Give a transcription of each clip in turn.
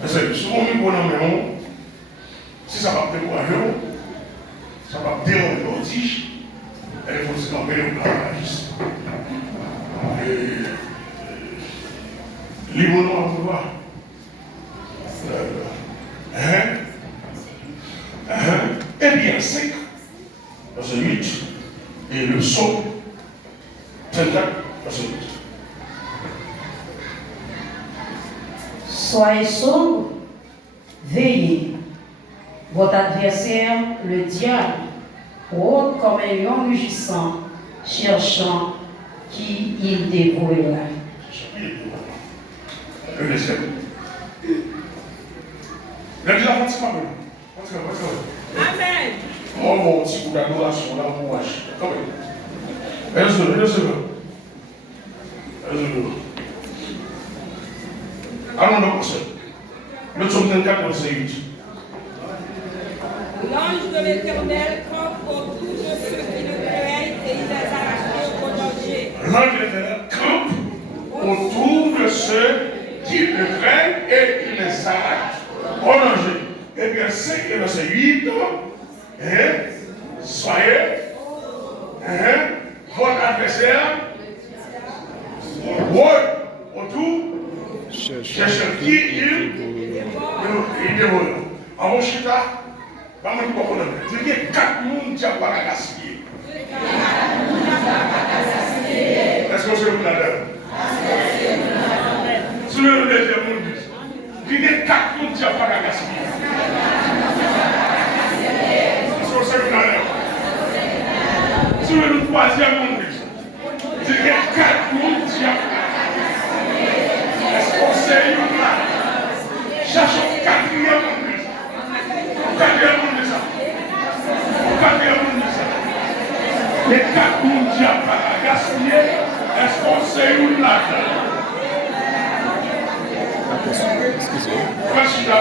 Parce que si on met bon en si ça va décourager, ça va déranger aussi, il faut se camper au plan librement à vouloir. Et bien 5, verset 8, et le psaume 34, verset 8. Soyez sobres, veillez. Votre adversaire, le diable, rôde comme un lion rugissant, cherchant qui il dévouera. Le deuxième. Le deuxième, c'est pas bon. Amen. Oh mon petit coup d'adoration, là, mon wesh. Quand même. Allons donc, le psaume 34, verset 8. L'ange de l'Éternel campe autour de ceux qui le craignent et il les arrache au danger. L'ange de l'Éternel campe autour de ceux qui le craignent et il les arrache au danger. Et bien, 5 et verset 8, soyez, votre adversaire, autour, cherche qui il dévore. En mon chita, pas mal de problèmes. Il y a 4 personnes qui n'ont pas gaspillé. Est-ce que c'est vous là-dedans? Si le deuxième monde, il y a 4 personnes qui n'ont pas gaspillé. Est-ce que c'est vous là-dedans? Si le troisième monde, il y a 4 personnes qui n'ont pas gaspillé. Est-ce que c'est vous là? Cherchez le quatrième monde. Les 4 mondes qui n'ont pas gaspillé, est-ce qu'on sait où là? Voici là.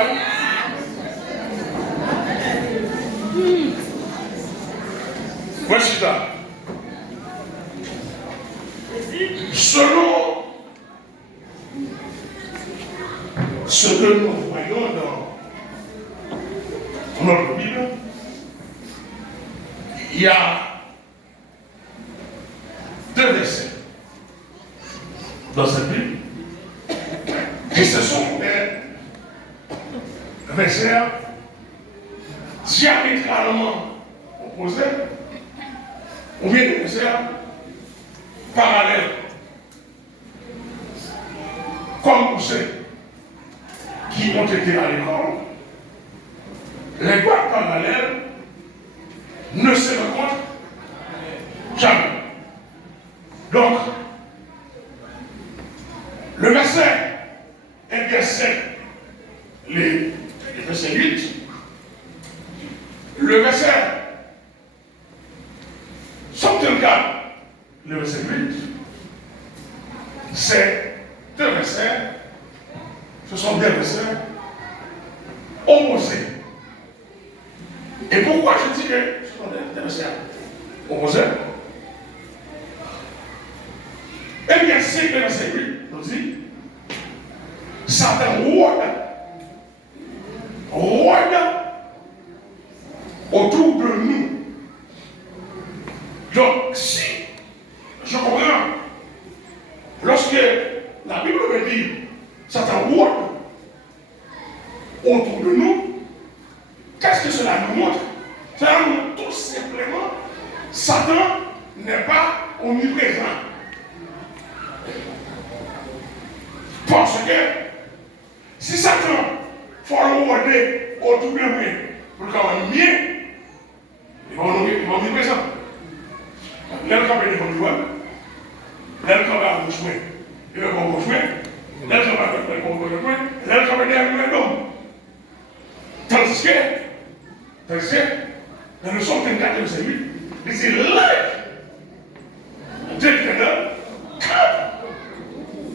Voici là. Selon ce que nous voyons dans notre Bible, il y a 2 versets dans cette Bible qui se sont des versets diamétralement opposés ou bien des versets parallèles. Comme vous savez, qui ont été à l'école, les voies parallèles ne se rencontrent jamais. Donc, le verset intercède les versets 8. Le verset 64, le verset 8, c'est 2 versets, ce sont des versets opposés. Et pourquoi je dis que ce sont des versets opposés? Eh bien, c'est le verset 8 nous dit, Satan rôde autour de nous. Donc, si je comprends, lorsque la Bible me dit Satan rôde autour de nous, qu'est-ce que cela nous montre? Cela nous montre tout simplement Satan n'est pas omniprésent. Parce que si Satan faut le rôder autour de nous pour le faire mieux, il va nous omniprésent. L'un qui a béni comme joie, l'un qui a bouché, il va boucher, l'un qui a béni comme joie, l'un qui a béni comme l'homme. Tandis que, dans le psaume 24, verset 8, il dit Dieu l'éternel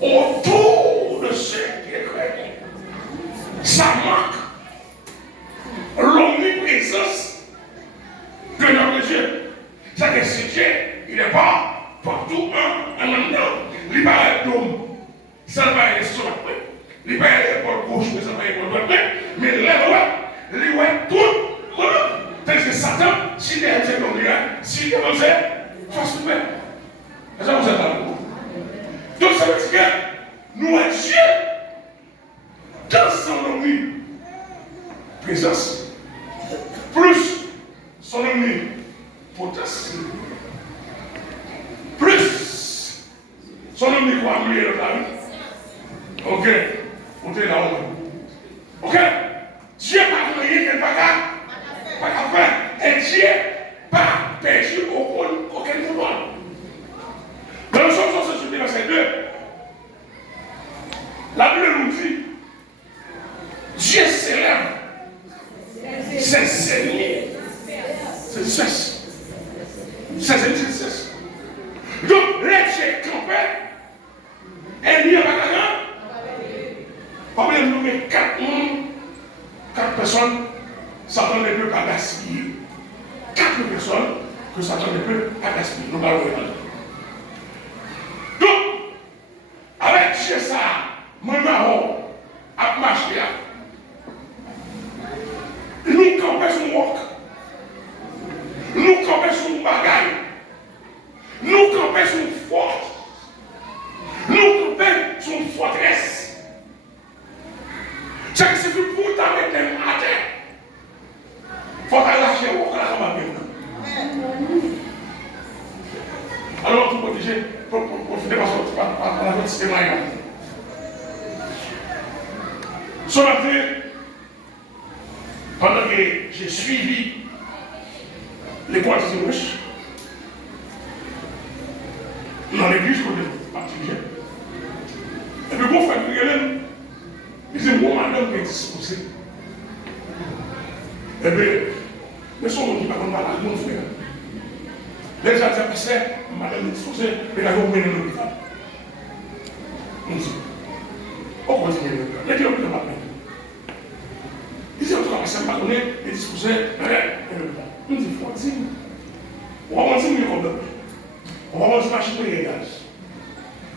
autour de ceux qui écrivent. Ça manque l'omniprésence de notre Dieu. C'est que ce Dieu, il n'est pas partout en même temps. Il n'est pas un homme. Ça ne va pas être sur la main. Il n'est pas être pour gauche, mais ça va être pour droite. présence, plus son omnipotence, plus son omnipotent le travail. Ok, on est là-haut. Ok, Dieu n'a rien qu'il pas qu'à faire. Et Dieu n'a perdu aucun pouvoir. Dans le Somme 68, verset 2, la Bible nous dit Dieu s'élève, ses ennemis se cessent. Ses ennemis se cessent. Donc, les Dieu campés, et il n'y a pas quelqu'un. Pas de nommer 4 personnes, Satan ne peut pas gaspiller. 4 personnes que Satan ne peut pas gaspiller. Nous allons regarder. Donc, avec Dieu ça, mon marron a marché. Nous campons sur walk. Nous campons sur bagaille. Nous campons sur fort. Nous campons sur forteresse. C'est que c'est pour t'arrêter à terre. Il faut lâcher au cas comme alors, pour protéger, pour profiter par la votre système. Ce matin, pendant que j'ai suivi les points de Zérouche, dans l'église qu'on est parti, et puis mon frère Miguel, il dit, mon madame est disposée. Eh bien, mais son nom qui va comme à mon frère. Les gens disent, madame est disposée, mais la journée est l'hôpital. On dit, on continue l'hôpital. Les gens ne peuvent pas payer. Il dit, en tout cas, c'est pas donné, il est disposé, mais l'hôpital. On dit, il faut dire. On va voir si nous sommes on va voir si machine de gaz.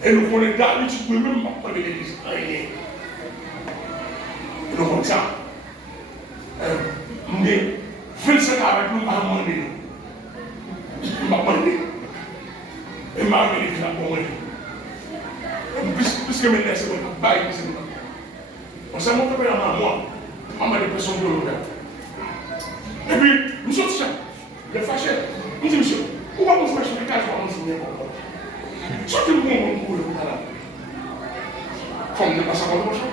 Et nous connaissons d'habitude, nous même pas de l'église. Rien. Et donc, comme ça, nous avons 25 avec nous, à demander. Nous avons demandé. Et nous avons dit que nous avons demandé. Puisque maintenant, c'est bon, bye, c'est bon. On s'est montré dans moi, on m'a des personnes de l'hôtel. Et puis, nous sommes ça, les fâchés. Nous disons, monsieur, où va vous faire les cases pour nous signer encore? Sortez le bon pour l'hôpital là. Comme ne pas savoir le machin.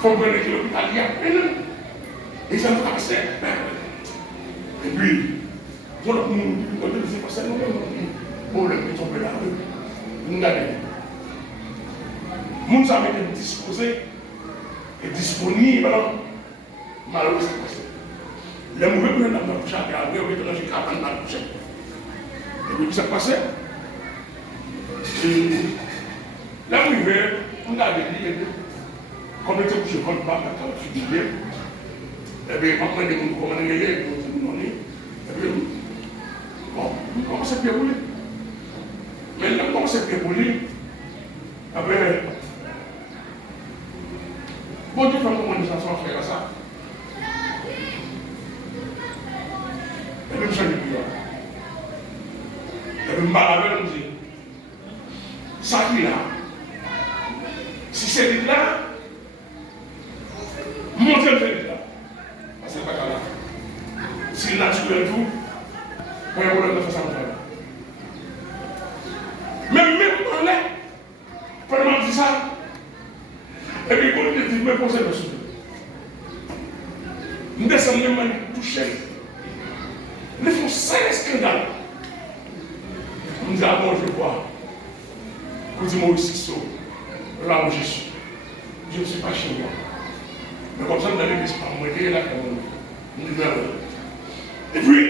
Faut que l'hôpital y a. Et ça nous casse. Et puis, on a dit, c'est pas ça, nous on le met tomber là. Nous avons nous avons été disposés et disponibles. Malheureusement, les mauvais pour nous avons touché à la rue, on est dans le cadre de la touche. Et puis, ça passait. Là où il veut, on a des livres, comme il était couché, on ne peut pas mettre un figuré. Et bien, quand on est comme on est et puis, bon, on commence à bien rouler. Mais là, on commence à bien rouler. Après, bon Dieu, comment on est censé faire ça? Et puis, je dis, et puis, je me dis, ça qui là, si c'est là, montez le fait là. Parce que c'est pas là. Si le naturel tout, on a un problème de façon de faire. Même on est, pendant que dit ça, et puis on dit, mais pour ça, nous descendons même toucher. Nous faisons 5 scandales. Nous disons, ah bon, je vois. Vous dites, moi aussi, là où je suis. Je ne suis pas chez moi. Mais comme ça, vous allez laisser pas moi, là, et puis,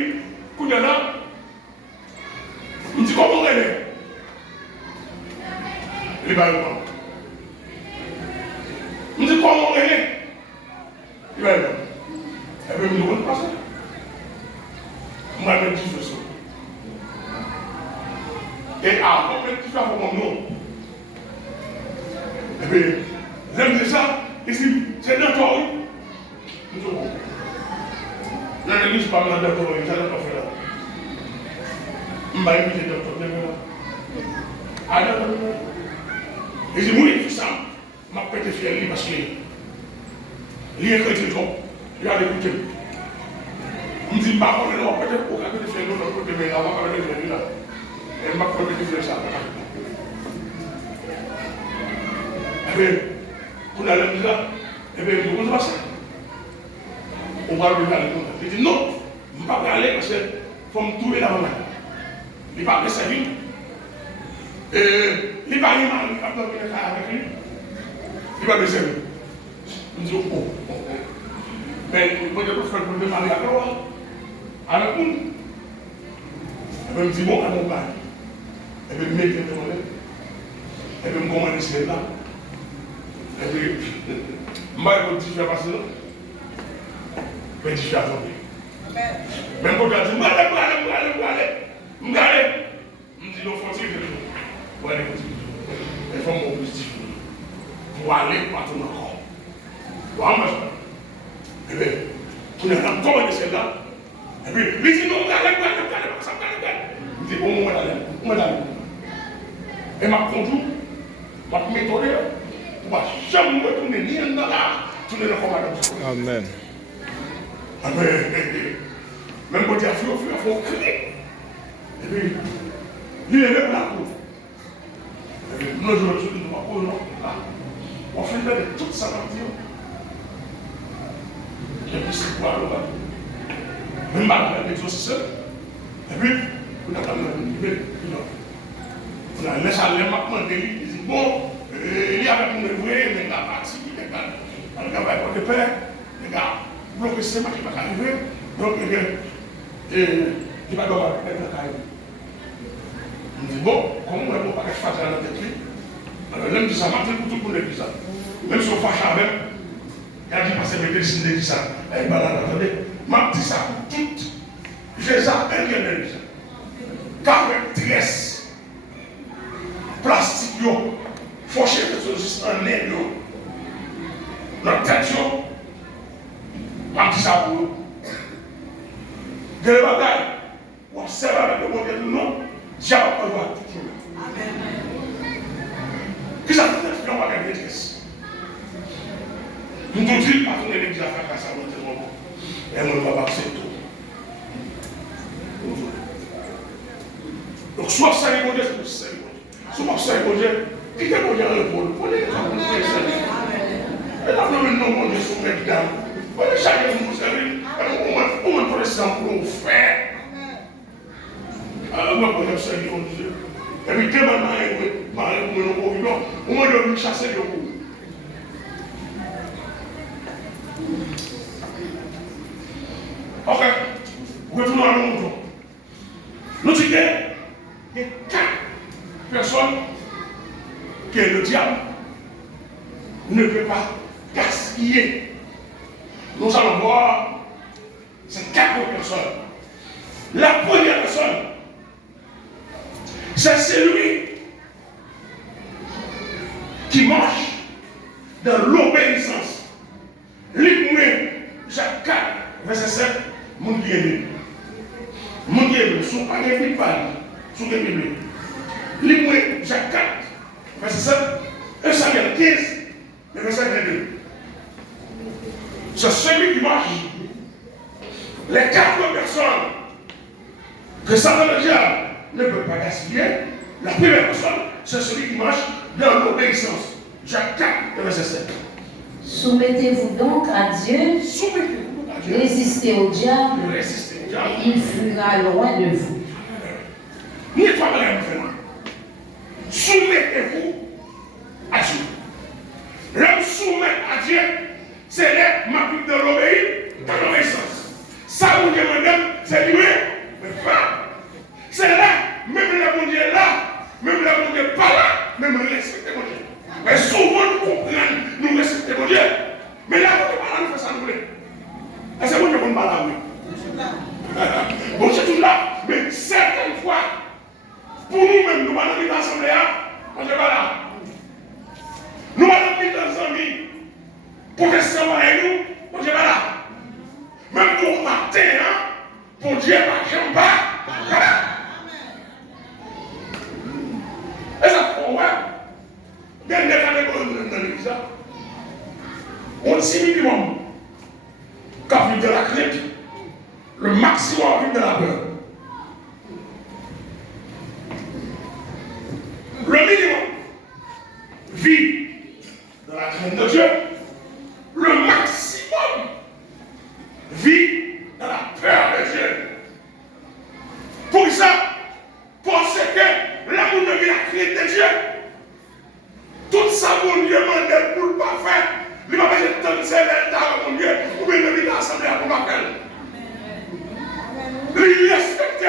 quand il y en a, il dit, comment on est? Il va répondre. Il dit, comment on est? Il va répondre. Et puis, nous ne pas ça. Moi, je me dis, je suis. Et avant, je vais faire mon nom. Et puis, j'aime ça, ici, c'est dans toi, oui. Nous sommes bons. Là, je ne suis pas dans le docteur, je ne sais pas faire là. Je vais inviter le docteur, ah non, non, non. Et j'ai mouru tout ça. Je vais péter fier parce que il est chrétien trop. Il a écouté. Je me dis, je ne sais pas, peut-être qu'on a fait de l'autre côté, mais avant qu'on ait fait là. Et je m'a pas fait ça. Eh bien, pour aller là, eh bien, je ne sais pas ça. On va le regarder. Je dis non, je ne vais pas aller parce qu'il faut me trouver là-bas. Il va me servir. Il va aller avec lui. Il va me servir. Je dis oh. Mais je vais faire pour demander à quoi avec nous. Et puis je me dis bon, à mon père. Et puis je me mets le téléphone. Et puis je me commande ici là. Et puis je vais dire faire passer là. Mais je vais faire tomber. Même quand je dis, je vais aller. Je me dis, non, faut-il que je vais aller. Il faut mon positif pour aller partout encore. Pour en marcher. Et bien, pour aller comment celle-là. Et puis, il dit, non, je vais aller. Je dis, bon, on va aller. Et ma conduite, ma méthode, pour ne jamais me tourner ni en là, tourner le commandant. Amen. Même quand il y a fou, il faut crier. Et puis, il est même là pour. Et puis, nous, je me suis dit, on fait de toute sa partie. Il y a plus de quoi là. Même malgré l'exorcisme. Et puis, on a quand même on a laissé aller maintenant de lui. Il dit, bon, il y a avec nous le vrai, mais il a parti, il a pas de père, les gars. Donc, c'est moi qui va arriver. Donc, il va devoir être là. Il me dit, bon, comment on ne peut pas faire ça dans la tête? Alors, l'homme dit ça, maintenant, pour tout le monde dit ça. Même si on fâche avec, il a dit, parce que mes dit ça. Eh bien, attendez, m'a dit ça pour tout. J'ai ça, un qui a dit ça. Car avec tresse, plastique, fauché, juste un nez, notre tête, m'a dit ça pour nous. De la bataille, on sert avec le modèle non, j'ai pas le droit de tout. Qui ça fait que l'on va gagner tresse? Nous nous disons, parce qu'on est l'église à faire ça, on est bon. Et on ne va pas accepter tout. Donc, soit ça est bon Dieu, soit ça est bon Dieu. Soit ça est bon Dieu, qui est bon Dieu à l'épaule? On est comme nous, et là, nous, nous, bon Dieu, sommes dedans. On est chacun de nous servir. On va pour l'exemple pour faire. Alors, moi, pour servir mon Dieu. Et puis, dès maintenant, on va devenir chasser le coup. Ok, retournons à nos moutons. Nous disons qu'il y a 4 personnes que le diable ne peut pas gaspiller. Nous allons voir ces 4 personnes. La première personne, c'est celui qui marche dans l'obéissance. Lisez Jacques 4, verset 7, mon Dieu. Mon Dieu, si vous n'avez pas de Bible, si vous avez une Bible. Lisez Jacques 4, verset 7, 1 Samuel 15, verset 22. C'est celui qui marche. Les 4 personnes que Satan le diable ne peut pas gaspiller. La première personne, c'est celui qui marche dans l'obéissance. Jacques 4, verset 7. Soumettez-vous donc à Dieu. Soumettez-vous à Dieu. Résistez au diable. Résistez au diable. Et il fuira loin de vous. N'y pas rien à faire. Soumettez-vous à Dieu. L'homme soumet à Dieu, c'est ma vie de l'obéir dans l'obéissance. Ça, vous demandez, c'est lui, mais pas. C'est là, même le bon Dieu est là, même le bon Dieu n'est pas là, même le respecter mon Dieu. Mais souvent nous comprenons, nous respectons mon Dieu. Mais là, on ne peut pas nous faire ça, nous voulons. Et c'est bon Dieu qu'on ne parle pas. Bon, c'est tout là, mais certaines fois, pour nous-mêmes, nous allons dans l'assemblée, on ne va pas là. Nous allons dans l'assemblée, pour que ça va et nous, on ne va pas là. Même pour matin, pour Dieu, pas pas. Et ça, on voit. Bien des années dans l'église, on dit minimum. quand vivre de la crainte, le maximum vivre de la peur. Le minimum vit de la crainte de Dieu. Le maximum vit dans la peur de Dieu. Pour ça, parce que l'amour de la crainte de Dieu, tout ça, mon Dieu, demande pour ne pas faire. Il va pas dire tant que c'est l'état, mon Dieu, ou bien le vivre ensemble pour ne pas faire. Il respecte.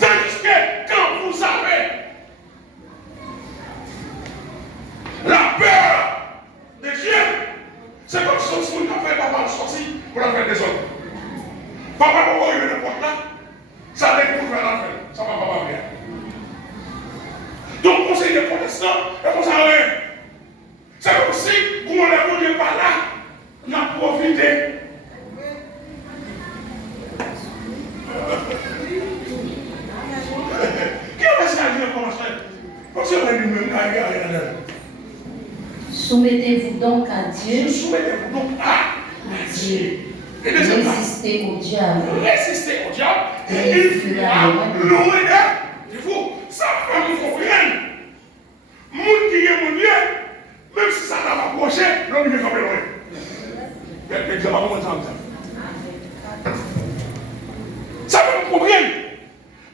Tandis que quand vous avez la peur de Dieu, c'est comme si on a fait papa sorti pour la faire des autres. Papa, pourquoi il est n'importe là? Ça découvre faire la fête. Ça va pas bien. Donc, conseil des protestants, et pour ça, c'est comme si, comme on a voulu par là, on a profité. Qui a fait ça à Dieu comme ça? Comme si on a dit même, soumettez-vous donc à Dieu. Soumettez-vous donc à Dieu. Résistez au diable. Résistez au diable. Et il fuira loin de vous. Ça fait nous comprendre. Moun qui est mon Dieu, même si ça n'a pas approché, l'homme est comme loin. Quelqu'un va comprendre ça. Ça fait nous comprendre.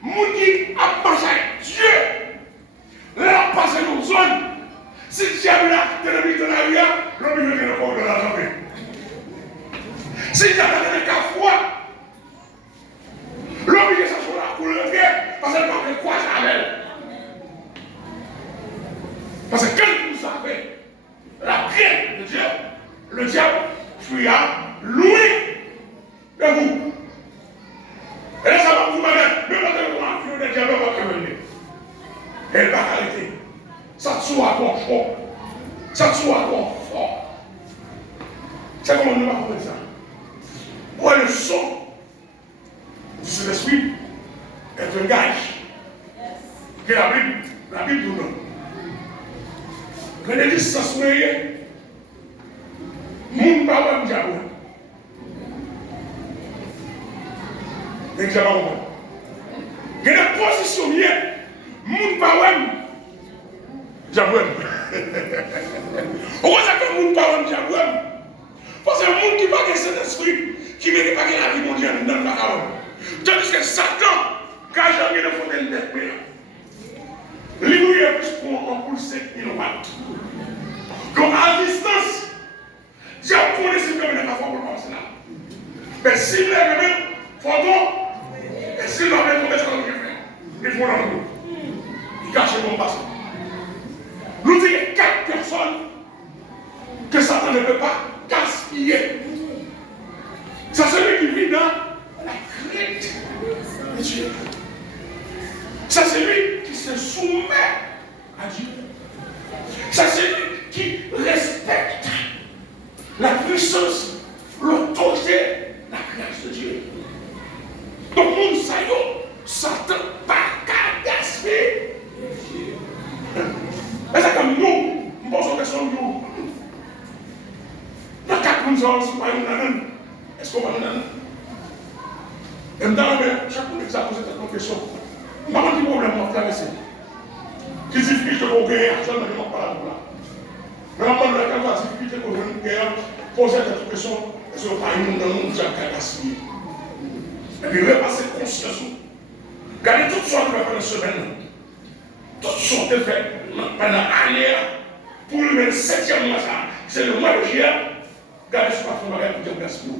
Moun qui a marché avec Dieu, là, passé nos zones. Si le diable a de l'habit de la vie, l'homme est comme de la jambe. Si le diable a de la foi, l'homme est comme la couleur de pierre, parce qu'elle n'a pas quoi avec. Parce que quand vous savez la crainte de Dieu, le diable fuira loin de vous. Et là, ça va vous mettre, même quand le diable va venir. Elle va arrêter. Ça te soit encore fort. Ça te soit encore fort. C'est comment on va comprendre ça. Pour le son du Saint-Esprit est un gage. Que la Bible nous donne. Quand elle dit ça se met, moun pa wè m'diabou. L'examen. Il y a des positions liées. Moun pa wè m'diabou. Pourquoi ça fait moun pa wè m'diabou? Parce que moun qui pas de cet esprit, qui ne veut pas la vie mondiale dans la parole. Tandis que Satan, quand j'ai mis le fond de l'esprit, lui est plus pour 5 000 watts. Donc à distance, j'ai connu ce que je n'ai pas fait pour penser là. Mais s'il est même, il faut donc, et s'il va même tomber sur le fait, il faut l'enlever. Il cache mon passé. Nous disons 4 personnes que Satan ne peut pas gaspiller. C'est celui qui vit dans la crainte de Dieu. C'est celui qui se soumet à Dieu. C'est celui qui respecte la puissance, l'autorité, la grâce de Dieu. Donc, nous savons, Satan pas qu'à gaspiller. Mais c'est comme nous, nous pensons que c'est nous. Dans 4 personnes, c'est pas une. Est-ce qu'on va nous. Et maintenant, chaque fois que ça pose cette question, maman dit problème, on va traverser. Qui difficulté qu'on gagne, je ne vais pas parler là. Mais maman, quand on a difficulté qu'on gagne, poser cette question, est-ce qu'on va nous dans le monde qui a gaspillé? Et puis repasser conscience. Regardez toutes sortes de faire pendant semaine. Toutes sortes de faire pendant l'année. Pour le 7e mois, c'est le mois de juillet. Regardez ce qu'on va faire pour dire gaspiller.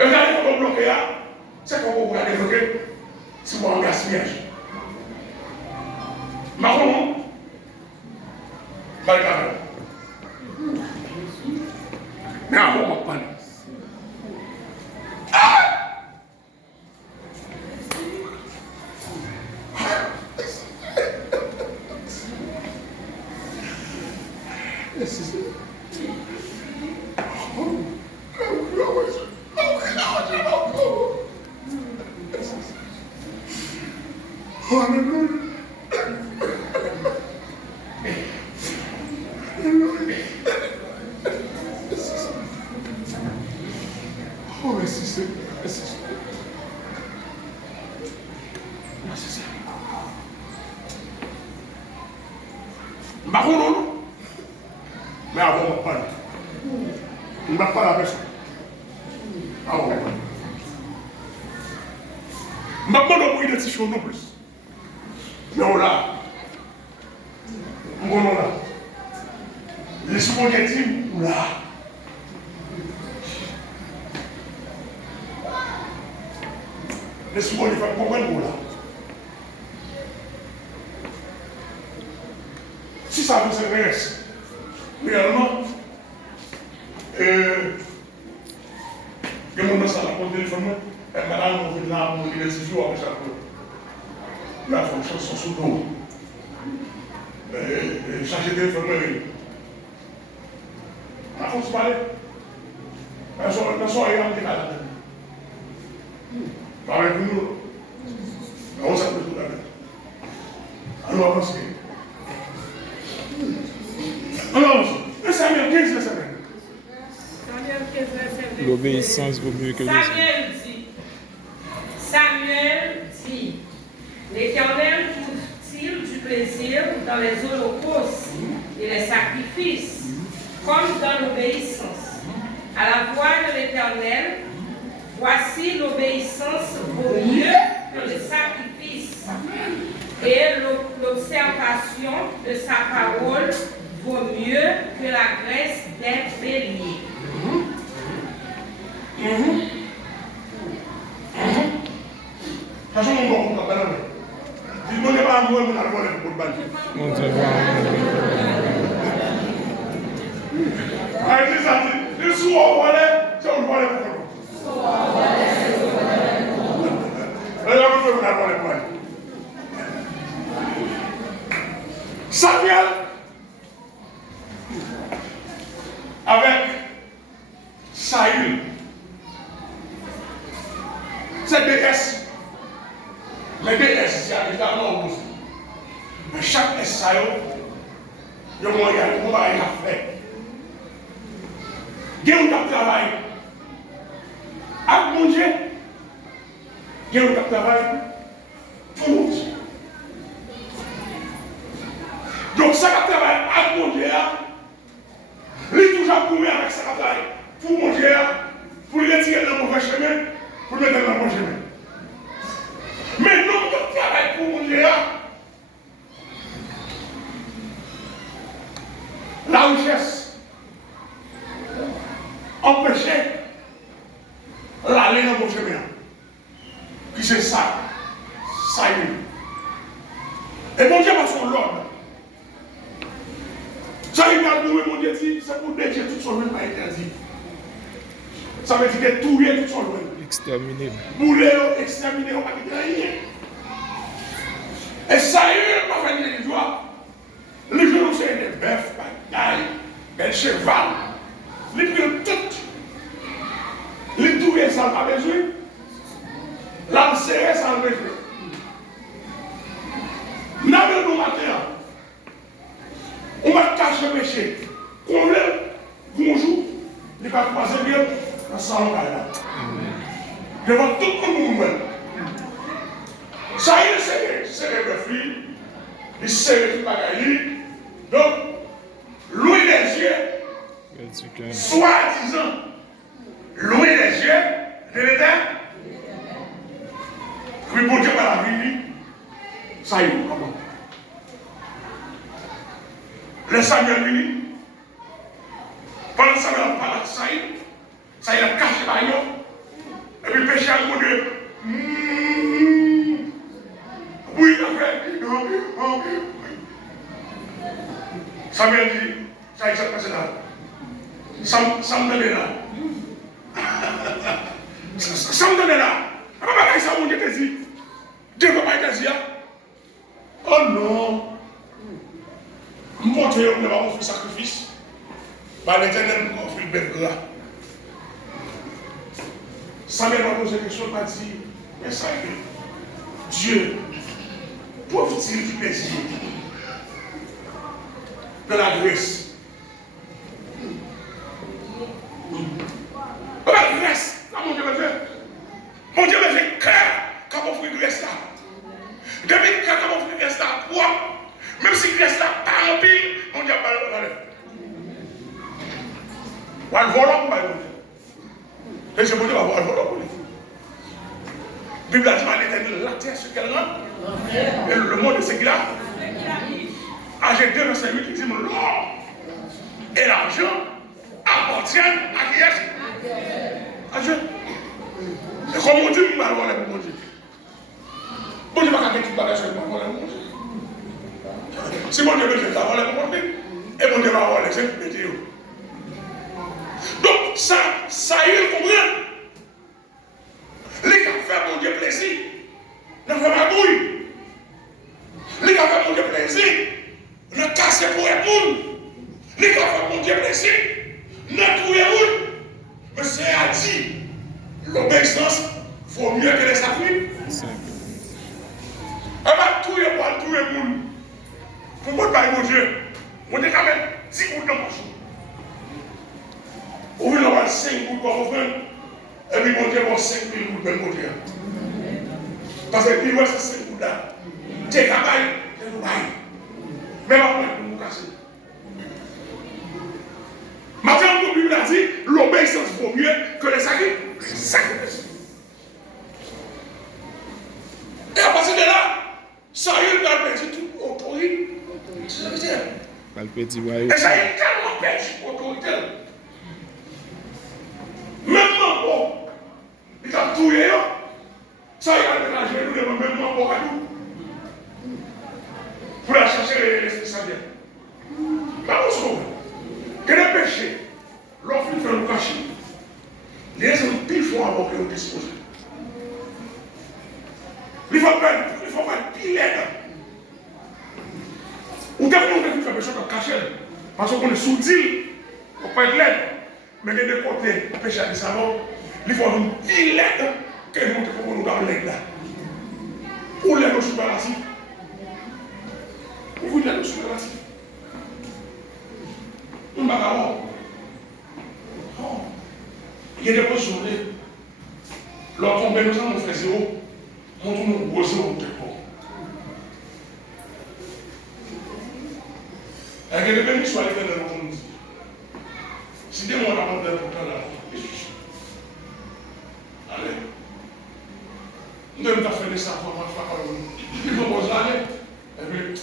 Et regardez comment on bloque là, c'est qu'on va développer si on va en gaspillage. Macron, Balkar. Mais on va pas. résister. C'est ça. Non. Mais avant, on va parler. On ne va pas la personne. Avant, on va parler. Je ne vais pas identifier non plus. Mais on l'a. On l'a. Les sous-mondiatives, on l'a. Les sous-mondiatives, pourquoi on l'a? Si ça vous intéresse, réellement, il y a mon salle à téléphone, et madame, on vient là, on vient de jours avec ça. La fonction sont sous l'eau. Changer de téléphone, la fonction parler. La soirée, il y a un décalage. Parlez pour nous. On s'appelle tout la même. Alors, avancez. Alors, le Samuel 15, le Samuel. Samuel 15, verset 22. L'obéissance vaut mieux que le Samuel dit, l'Éternel trouve-t-il du plaisir dans les holocaustes et les sacrifices, comme dans l'obéissance? À la voix de l'Éternel, voici l'obéissance vaut mieux que le sacrifice, et l'observation de sa parole vaut mieux que la graisse des béliers. Façon mon bon papa, il ne pas à moi, mais à moi, pour le bal. Allez, c'est ça, le soir, voilà, c'est on voit les poils. Alors, on peut avoir les poils. Samuel, avec Saül, c'est DS. Les DS, c'est évidemment aussi. Mais chaque Saül, il y a moyen de faire un fait. Il y a un travail. Avec mon Dieu, il y a un travail pour mon Dieu. Donc, ça travail avec mon Dieu, il est toujours pour avec ça travail pour mon Dieu, pour le retirer dans le mauvais chemin, pour le mettre dans le bon chemin. Mais non, le travail pour mon Dieu, la richesse, empêcher l'aller dans le bon chemin. Puis c'est ça, ça y est. Et mon Dieu va son l'ordre. Ça y est, mon Dieu dit, c'est pour détruire tout son loin, pas interdit. Ça veut dire que tout est tout son loin. exterminer. Bouler, exterminer, on va dire rien. Et ça y est, on va faire des joies. Les gens, c'est des bœufs, bagailles, des cheval. Les prennent toutes. Les touiller, ça n'a pas besoin. L'enserrer, ça n'a pas besoin. N'avez nous matin. On va cacher le péché. Combien, bonjour, il va croiser bien dans le salon là. Devant tout le monde. Ça y est, c'est les filles. Il sert tout bagaille. Donc, louer les yeux, soi-disant, louer les yeux de l'Éternel. Puis bon Dieu par la vie, ça y est, comment? Le Samuel lui, pendant que Samuel parle de ça y est, a caché la gueule, et puis péché à mon Dieu. Oui, il a fait. Samuel dit, ça y est, ça passe là. Ça me donne là. Ça me donne là. Je ne peux pas dire ça, mon Dieu te dit. Dieu ne peut pas te dire. Oh non. Mon Dieu ne va pas offrir sacrifice. L'Éternel nous offre le bête là. Samuel va poser une question, il va dire, mais ça y est, Dieu, profite-t-il du plaisir de la grâce? La grâce, là mon Dieu va dire, Ou le volant pour aller. Et je me dis, on va voir le volant pour lui. La Bible a dit, l'éternel, la terre, ce qu'elle rend. Et le monde de ce qu'il a. Acheté dans 5 minutes, il dit, l'or et l'argent appartiennent à qui est? À Dieu. Et comme on dit, je vais aller pour mon Dieu. Bon Dieu, je ne vais pas faire tout le bagage pour mon Dieu. Si mon Dieu veut, je vais aller pour mon Dieu. Et mon Dieu va avoir les gens. Donc, ça il comprend. Les gars font mon Dieu plaisir. Ne font pas bouille. Les gars font mon Dieu plaisir. Ne cassez pour être monde. Les gars font mon Dieu plaisir. Ne trouvez monde. Mais c'est à dire, l'obéissance vaut mieux que les sacrifices. On va tout le monde. Pour moi, mon Dieu, on est quand même 10 gouttes dans mon jour. Ou bien on va 5 gouttes pour offrir, et puis mon Dieu va 5 000 gouttes pour mon Dieu. Parce que puis, c'est 5 gouttes là. T'es capable, t'es capable. Mais on va pour nous casser. Maintenant, la Bible a dit, l'obéissance vaut mieux que les sacrifices. Et à partir de là, ça y est, il a perdu toute autorité. Et ça y est tellement perdu autorité. Même bon, il a tout eu. Ça y est, il a géré nous même bon à nous. Pour la chercher les spécialistes. Mais on se trouve. Que les péchés, l'offre il fait nous cacher. Les gens pile font avoir que nous disposons. Il faut faire pile l'aide. Ou d'abord, on fait des choses comme cacher. Parce qu'on est sous deal, on peut être l'aide. Mais de deux côtés, le péché de savon, il faut une pile l'aide que nous devons l'aide là. Ou l'aide au superlatif. Ou vous l'aide au superlatif. On va voir. Il y a des positions. Lorsqu'on met nous on fait zéro. On tourne gros zéro de bon. Il y a des bénis sur les bénis dans le monde. Si des mois d'avant de pourtant là, allez. Nous devons faire des sacs pour faire. Il faut poser aller. Et puis,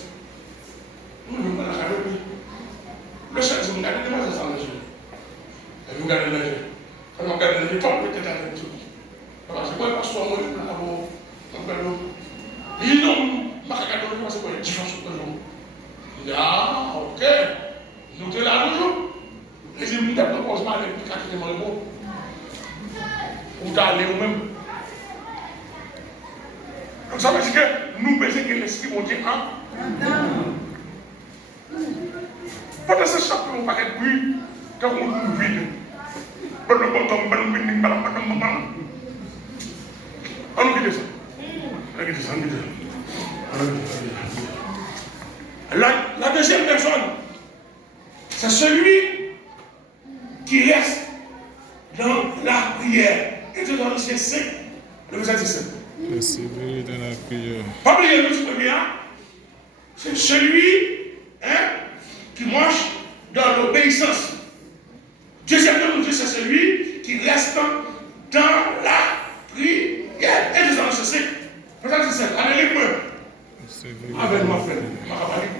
nous devons faire la carrière. Le seul, c'est que vous regardez des choses dans les yeux. Et vous regardez les yeux. Quand vous regardez les yeux, pas peut-être avec tout. Parce que moi, parce que moi, je peux avoir un peu d'eau. Il non, je regarde le parce que moi, je différence sur le jour. Il dit, ah, ok. Nous sommes là toujours. Et si vous avez un posement avec le quatrième mot, vous allez vous-même. Donc ça veut dire que nous pensons que l'esprit mon Dieu en. Pendant ce chaque fois, on va être bruit, quand on nous vide. On nous vide ça. La deuxième personne, c'est celui qui reste dans la prière. Et tout dans le verset 5, le verset 17. Persévérer dans la prière. Pas oublier le verset bien. C'est celui qui marche dans l'obéissance. Deuxièmement, nous dit c'est celui qui reste dans la prière. Et tout dans le verset 5. Verset 17. Allez, les points. Avec ma frère, ma campagne.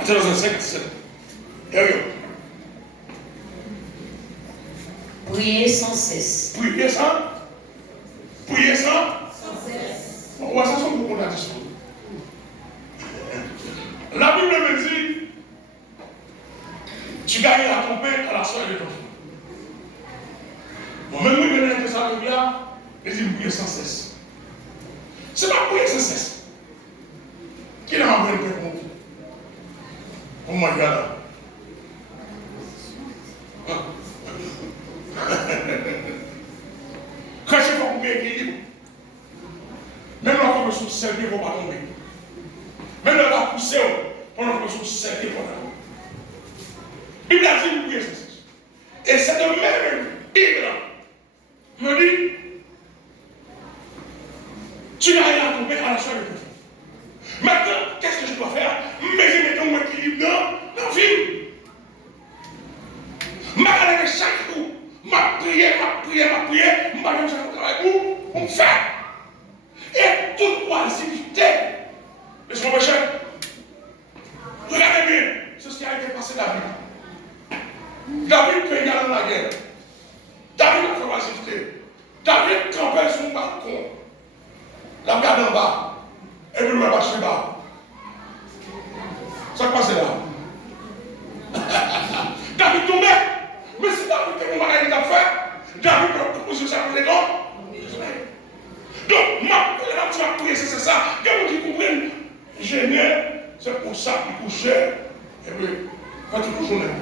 Attends, dans le 5, 17. Priez sans cesse. Priez sans cesse. On voit ça sur beaucoup d'additions. La Bible me dit, tu gagnes à ton père à la soirée de ton frère. Bon, même oui, venez que ça revient, il dit priez sans cesse. C'est pas prier sans cesse. Qui n'a pas besoin de prier pour vous? Pour moi, il y a là. Quand je vais couper équilibre, même quand on se servir, il ne faut pas tomber. Même quand on va pousser, on se servir pour la Bible a dit prier sans cesse. Et c'est de même, Bible me dit, tu n'as rien à tomber à la soirée de ton frère. Maintenant, qu'est-ce que je dois faire? Mais je mets mon équilibre dans la vie. prié, je ne vais pas même faire travail pour me faire. Et toute possibilité, laissez-moi péché. Regardez bien, c'est ce qui a été passé David. David payait dans la guerre. David a fait oisiveté. David campait sur le balcon. La regarde en bas. Et puis il va passer bas. Ça passe là. David tombait. Mais si David était mon bagage à faire, David peut poser ça pour les gars. Donc, ma prière, c'est ça. Quelqu'un qui comprenne, gêné, c'est pour ça qu'il couchait. Et puis, quand il couche, on est.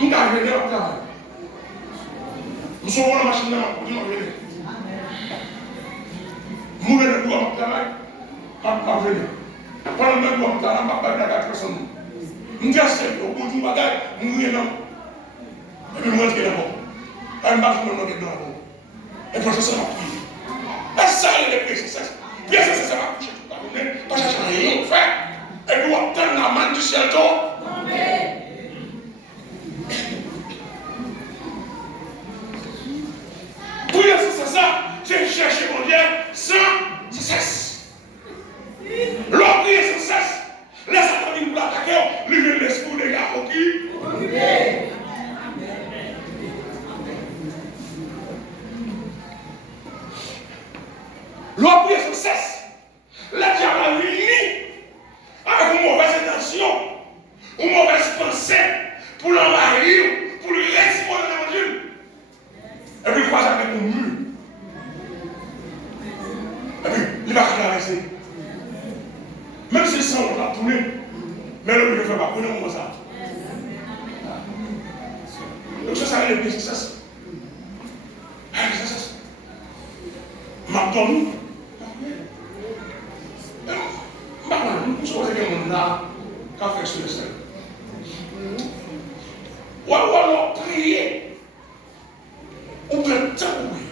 Nous avons gêné au travail. Nous sommes dans la machine de ma cousine, on est. Nous avons gêné au travail, on est gêné. Pendant que nous avons gêné, on n'a pas de 4 personnes. Nous avons gêné au bout du bagage, nous avons gêné. Et puis, nous avons gêné d'abord. Pas une marche, nous avons gêné d'abord. Et puis, ça m'a prié. Et ça, il est pris, c'est ça. Bien sûr, ça va coucher toute la journée. Pas chercher rien à faire. Et puis, on attend la main du ciel. Prier, c'est ça. C'est chercher mon Dieu sans cesse. L'homme prie sans cesse. Les sataniques pour l'attaquer, lui vient l'esprit des gars pour qui? L'homme prie sans cesse. Le diable a réuni avec une mauvaise intention, une mauvaise pensée pour l'envahir, pour lui exposer l'évangile. Et puis il croise avec un mur. Et puis il va caresser. Même si le sang va tourner, mais l'homme ne fait pas. Prenez moi ça. Donc ça est le plus c'est ça. C'est ça. Maintenant, nous sommes là, qu'a fait sur le ciel. Ou alors prier, ou bien tabouer,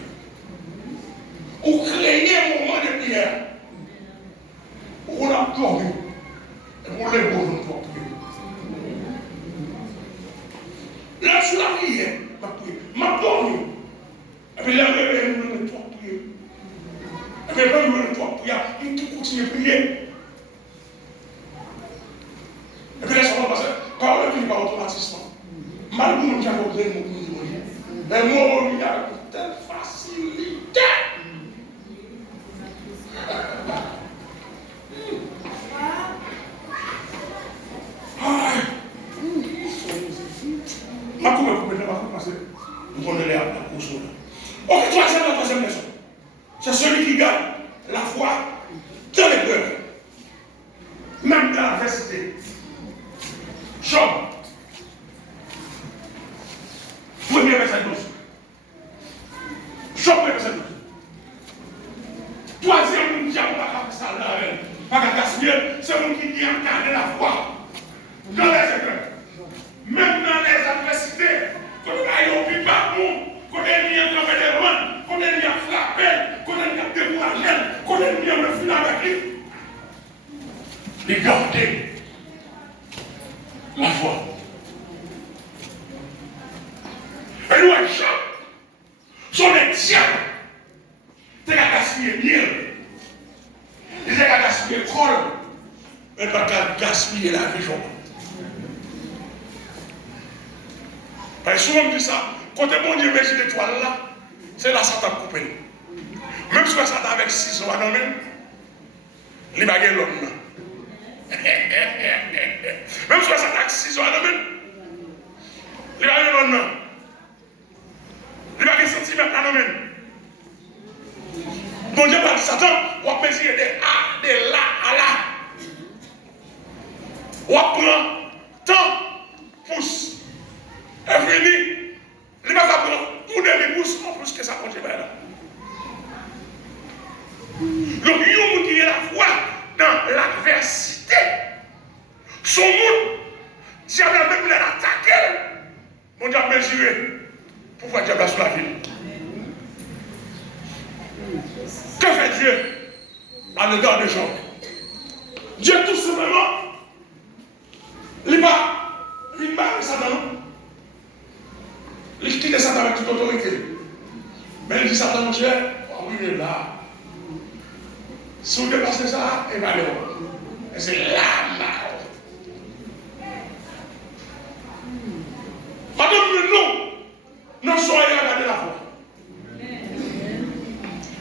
ou créer un moment de prière, ou on a dormi, et pour les beaux nous pour prier. Là, sur la prière, m'a dormi, et puis là, nous pour prier. Et puis là, nous pour prier, nous continuons à prier. Et puis là, ça va passer par le vie, par automatisme. Malgré nous qui avons besoin de nous, mais moi, il y a une telle facilité. Ma coupe est passer. Nous prenons la course. Ok, troisième leçon. C'est celui qui gagne la foi dans l'épreuve. Même dans l'adversité. Job. Premier verset 12. Job, verset 12. Troisième, nous avons pas fait ça là. Pas qu'à gaspiller, c'est nous qui dit incarner la foi. Dans les épreuves. Même dans les adversités. Quand on a eu au partout, quand on a mis un campé de loin, quand on a mis un frappé, quand on a mis un découragé, quand on a mis un final avec lui. Les garder la foi. Et nous, un chat, sont des diables. T'es qu'à gaspiller miel. T'es qu'à gaspiller colle. Mais pas qu'à gaspiller la vie, Job. Parce que souvent on dit ça, quand bon Dieu met sur l'étoile là, c'est là que Satan coupe. Même si Satan avec 6 ans, il va gagner l'homme. Même si Satan avec 6 ans, il va gagner l'homme. Il va gagner centimètres à l'homme. Bon Dieu parle de Satan, on va mesurer de là à là. On prend tant pouces. Et fini, il va prendre une demi-pouce en plus que ça continue là. Donc, il y a un monde qui a la foi dans l'adversité. Son monde, diable a même l'attaqué. Mon Dieu a mesuré. Pourquoi diable a sur la ville? Que fait Dieu à l'égard des gens? Dieu tout simplement, il va Satan. Il quitter Satan avec toute autorité. Mais il dit Satan, Dieu, oui, là. Si vous dépassez ça, et va et c'est là, madame, non soyez à garder la foi.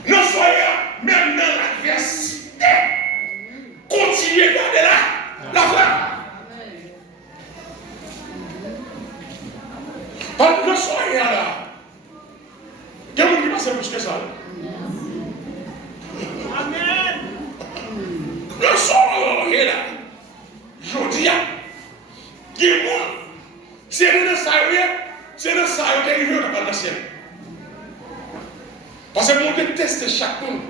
Non soyez même dans l'adversité. Continuez à garder la foi. Ne soyez là. Quel monde qui passe plus que ça? Amen. Ne soyez là. Je dis, dis-moi, c'est dans ça qui est arrivé dans le ciel. Parce que mon déteste chaque monde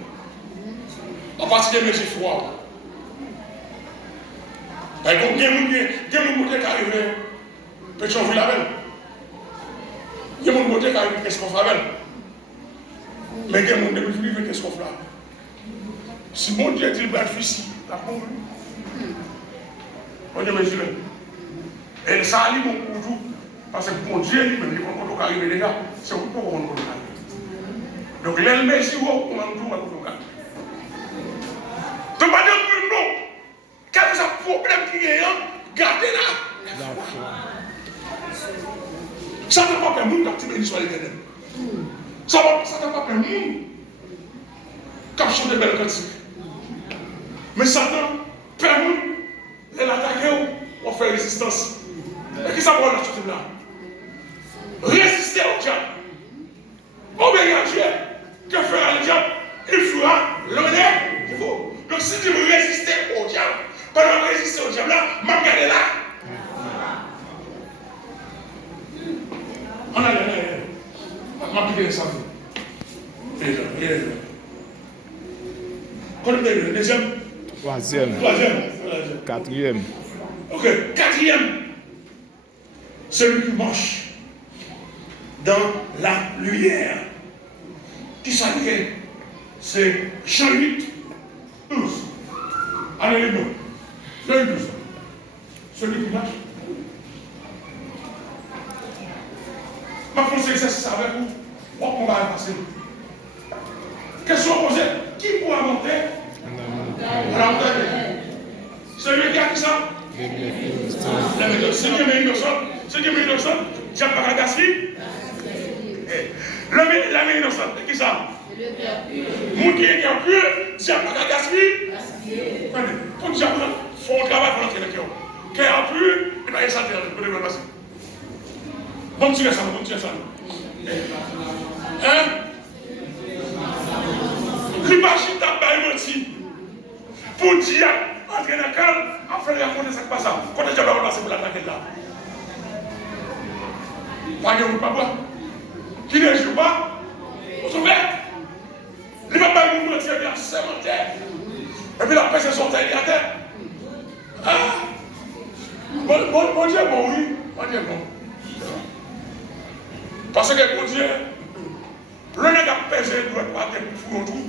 à partir de mes efforts. Par exemple, il y a des gens qui arrivent, petit on vit la belle. Il y a des gens qui arrivent, qu'est-ce qu'on fait avec? Mais il y a des gens qui vivent, qu'est-ce qu'on fait? Si mon Dieu dit le bras de fils, la pauvre. On dit, mais je et ça arrive mon coup, parce que mon Dieu lui-même, il ne peut pas arriver les gars, c'est pourquoi on ne peut pas arriver. Donc, l'ennemi, si vous avez un tour, vous avez donc, madame, non, quel est ce problème qui est là, gardez-la. Ça ne va pas permettre d'activer soit l'éternel. Ça ne va pas permettre capturer de belles cantiques. Mais Satan permet de l'attaquer ou faire résistance. Et qui ça va dans ce là? Résister au diable. Obéir à Dieu. Que fera le diable? Il fera l'honneur qu'il faut. Donc si tu veux résister au diable, pendant résister au diable là, m'a gardé là. On a m'a piqué ça. Le deuxième. Troisième. Quatrième. Ok, quatrième. Celui qui marche dans la lumière. Qui s'appelle? C'est Jean 8, 12. Allez, les mots. Jean 8, 12. Celui qui marche. Ma fonction exercice avec vous. On va passer. Question posée. Qui pourra monter? On a monté. Celui qui a qui ça? Celui qui est innocent. Celui qui est innocent. J'aime pas la gasserie. La main innocente. Qui ça? Mon qui est pur. J'aime pas la gasserie. Quand j'aime pas, il faut un travail pour l'entrer dans le cœur. Cœur pur, il va y aller pour le passer. Bon, tu es ça, bon, tu es ça. Hein? L'imagine ta baille menti. Pour dire, entrer dans le cœur, après la raconter ça qui passe. Quand tu vas passer pour l'attaquer là. Pas de pas boire. Qui ne joue pas, vous trouvez? Il va pas nous mentir bien cémentaire. Et puis la pêche est sortie à terre. Ah! Bon Dieu, bon oui. Bon Dieu, bon. Parce que bon Dieu, le nez a pesé doit pas être pour tout.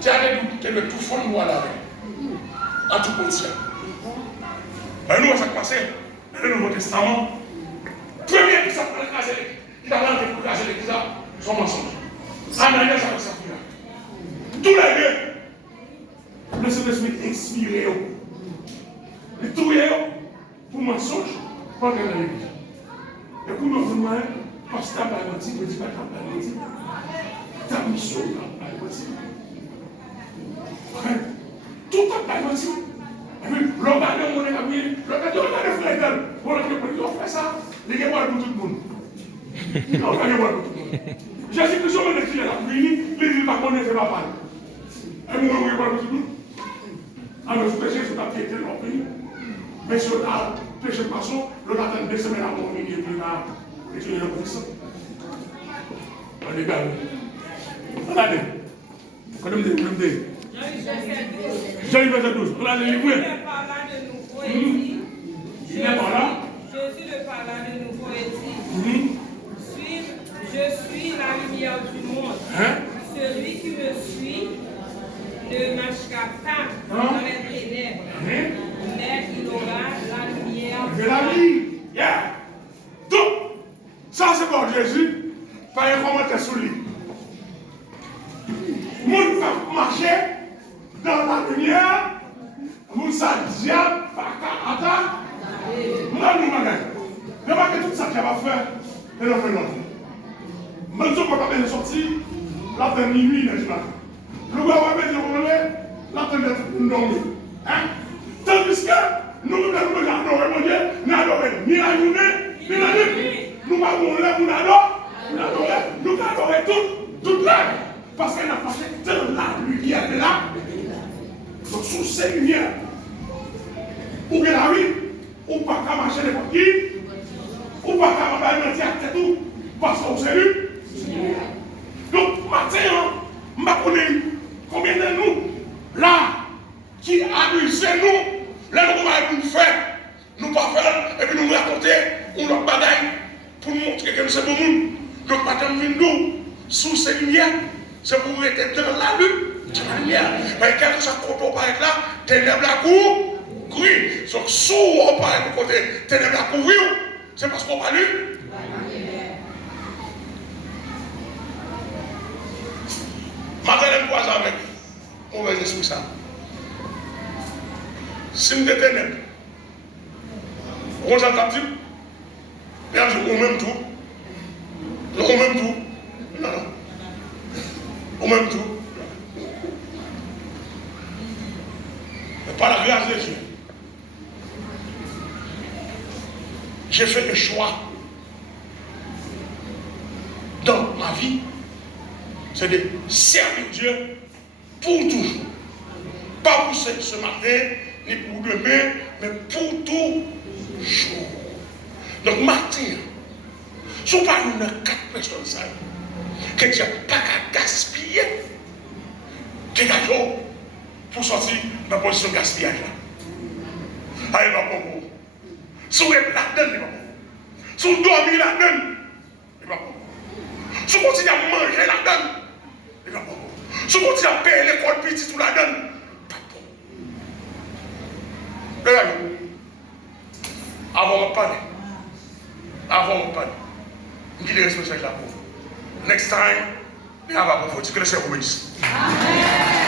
Tu as le tout fond de moi là. En tout point. Mais nous, ça passe dans le Nouveau Testament. Premier qui s'appelle Casé, il a rentré pour Casé l'église, son mensonge. Anaïs avec sa fille. Tous les deux, le Saint-Esprit inspiré. Et tout est pour mensonge, pour gagner l'église. Et pour nous voir, parce que tu as pas menti, tu ne dis pas que tu n'as pas menti. Ta mission, tu n'as pas menti. Tout n'a pas menti. Et puis, l'homme a dit, on est appuyé, l'homme a dit, on a des frères, on a fait ça, les gars, pour tout le monde. Non, pas pour tout le monde. Jésus-Christ, on a dit, il a appuyé, il dit, par contre, il ne fait pas mal. Et moi, on est pour tout le monde. Alors, je péché sur ta piété dans le pays. Mais si on a péché de façon, on attend 2 semaines avant qu'on vienne plus là, et tu es là pour ça. On est bien. On a dit. Quand on dit. Jean 12. On a dit, oui. Il est par là. Jésus ne parla de nouveau et dit, je suis la lumière du monde. Celui qui me suit ne marchera pas dans les ténèbres, mais il aura la lumière de la vie. Yeah. Donc, ça c'est pour Jésus Pas un commentaire sur lui. Moun qui marché dans la lumière, moun sa diable, pas qu'à nous magasin. Remarquez tout ça qu'il va faire, et l'on fait l'autre. Même si on ne peut pas bien sortir, l'attend minuit, n'est-ce pas? Le gars va bien dire, l'attend d'être dormi. Tandis que nous regardons, mon Dieu, nous adorons ni la journée, ni la nuit. Nous avons l'air, nous adorons, nous adorons toute l'heure. Parce qu'elle a passé dans la lumière de là. Donc, sous ces lumières, ou bien la vie, ou pas qu'à marcher n'importe qui, ou pas qu'à marcher à tout, parce qu'on s'est lu. Donc, maintenant, je ne sais pas combien de nous, là, qui abusent nous, là, nous allons faire, nous pas faire, et puis nous raconter, ou notre bagaille, pour nous montrer que nous sommes au monde. Donc, madame Mindo, sous ces lumières, c'est pour être dans la lutte, dans la lumière. Mais quand ça compte par là, ténèbres la cour, gris. Donc, sous on parle de côté, ténèbres la couvrir, c'est parce qu'on va lu. Maintenant, les quoi avec on va dire ça. Si nous sommes ténèbres, on s'entend dit, bien sûr, on même tout. Non, on même tout. Non, non. On même tout. Mais par la grâce de Dieu, j'ai fait le choix dans ma vie, c'est de servir Dieu pour toujours. Pas pour ce matin, ni pour demain, mais pour toujours. Donc, matin, si on parle de 4 personnes, ça, que tu n'as pas qu'à gaspiller, que tu as pour sortir dans la position de gaspillage. Allez, ma bon. Si vous êtes là-dedans, il va bon. Si vous dormez là-dedans, il va bon. Si vous continuez à manger là-dedans, il va bon. Si vous continuez à payer l'école petit tout là-dedans, pas bon. Regardez, avant de parler, je dis les responsables là pour. Next time, we have a prophet. Que le Seigneur vous bénisse. Amen.